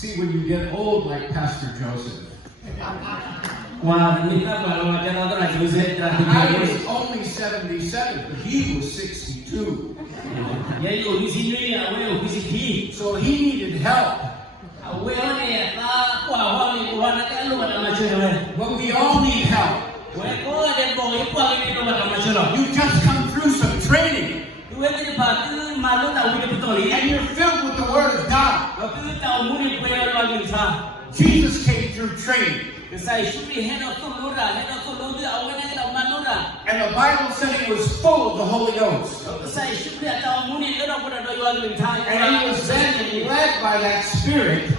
See, when you get old like Pastor Joseph, I was only 77, but he was 62. So he needed help. But we all need help. You just come through some training. And you're filled with the Word of God. Jesus came through training. And the Bible said he was full of the Holy Ghost. And he was then led by that Spirit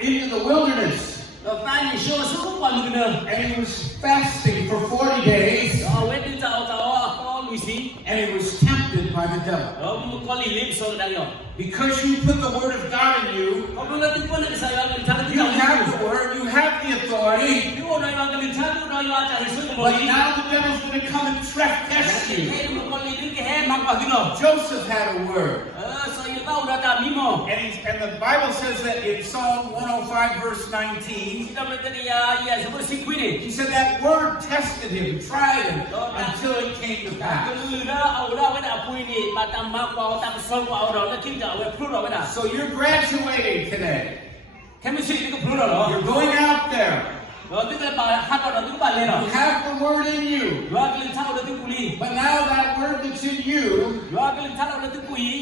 into the wilderness. And he was fasting for 40 days. And he was tempted by the devil. Because you put the Word of God in you, you have the Word, you have the authority. But now the devil's going to come and test you. Joseph had a word. And the Bible says that in Psalm 105 verse 19, he said that word tested him, tried him, until it came to pass. So you're graduating today. You're going out there. You have the word in you. But now that word that's in you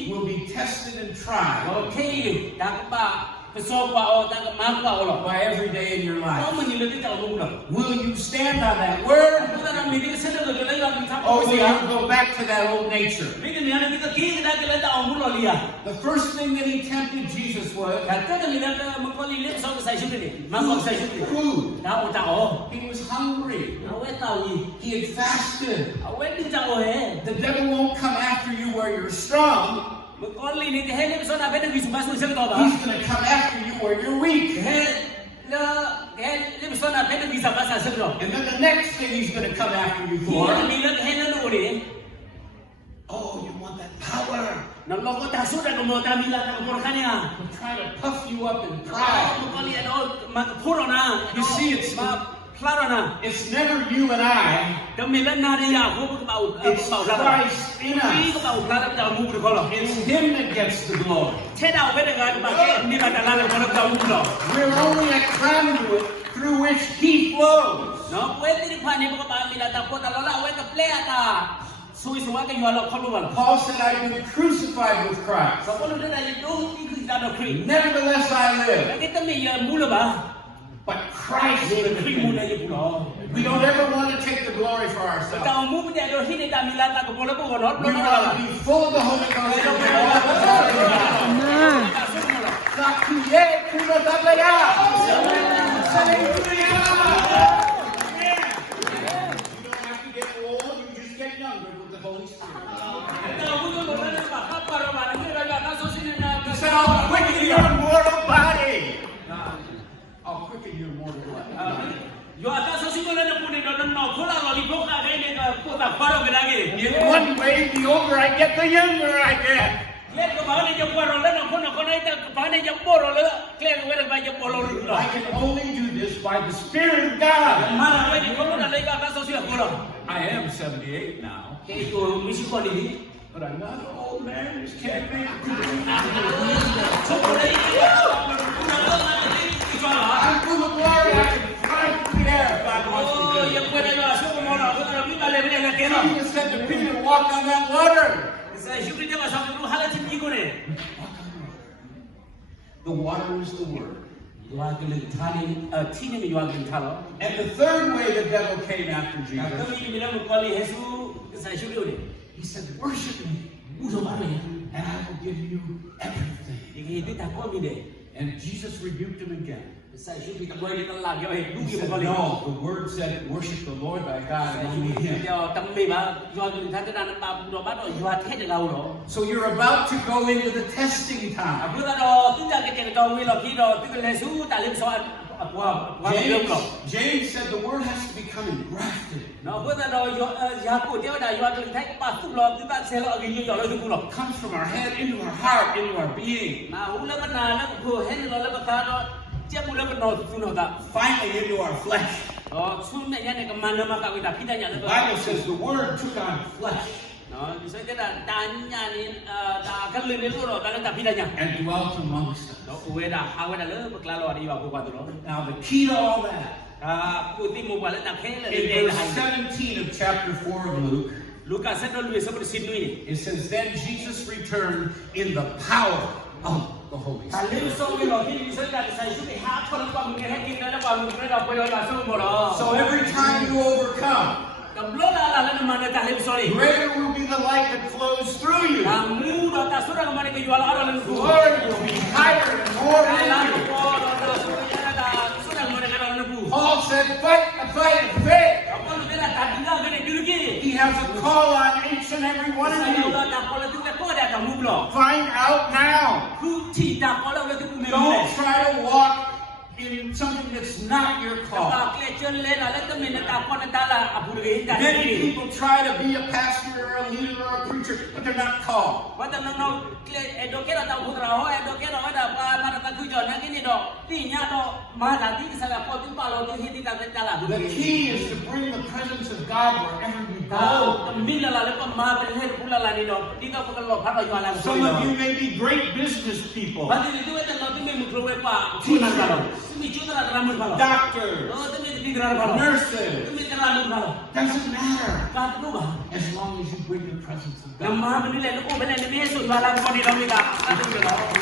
will be tested and tried by every day in your life. Will you stand on that word? Or will you go back to that old nature? The first thing that he tempted Jesus was food. He was hungry. He had fasted. The devil won't come after you where you're strong. He's going to come after you where you're weak. And then the next thing he's going to come after you for. Oh, you want that power. He'll try to puff you up in pride. You see, it's never you and I. It's Christ in us. It's Him that gets the glory. We're only a conduit through which He flows. Paul said, I've been crucified with Christ. Nevertheless I live. But Christ lives in me. We don't ever want to take the glory for ourselves. We want to be full of the Holy Ghost. He said, I'll quicken your mortal body. I'll quicken your mortal body. In one way, the older I get, the younger I get. I can only do this by the Spirit of God. I am 78 now. But I'm not an old man. This can't make it. I'm full of glory. I can fly through the air if God wants me to. Jesus said to Peter, walk on that water. The water is the word. And the third way the devil came after Jesus, he said, worship me, and I will give you everything. And Jesus rebuked him again. He said, no, the word said, worship the Lord thy God and only Him. So you're about to go into the testing time. James said the word has to become engrafted. It comes from our head into our heart, into our being. Finally into our flesh. The Bible says the word took on flesh. And dwelt amongst us. Now the key to all that, in verse 17 of chapter 4 of Luke, it says, then Jesus returned in the power of the Holy Spirit. So every time you overcome, greater will be the light that flows through you. Glory will be higher and more in you. Paul said, fight the fight of faith. He has a call on each and every one of you. Find out now. Don't try to walk in something that's not your call. Many people try to be a pastor or a leader or a preacher, but they're not called. The key is to bring the presence of God wherever you go. Some of you may be great business people. Doctors, nurses, doesn't matter as long as you bring the presence of God.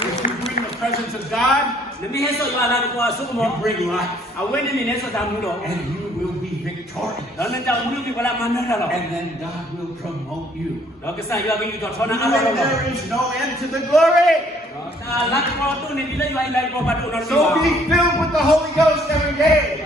If you bring the presence of God, you bring life, and you will be victorious. And then God will promote you. There is no end to the glory. So be filled with the Holy Ghost every day.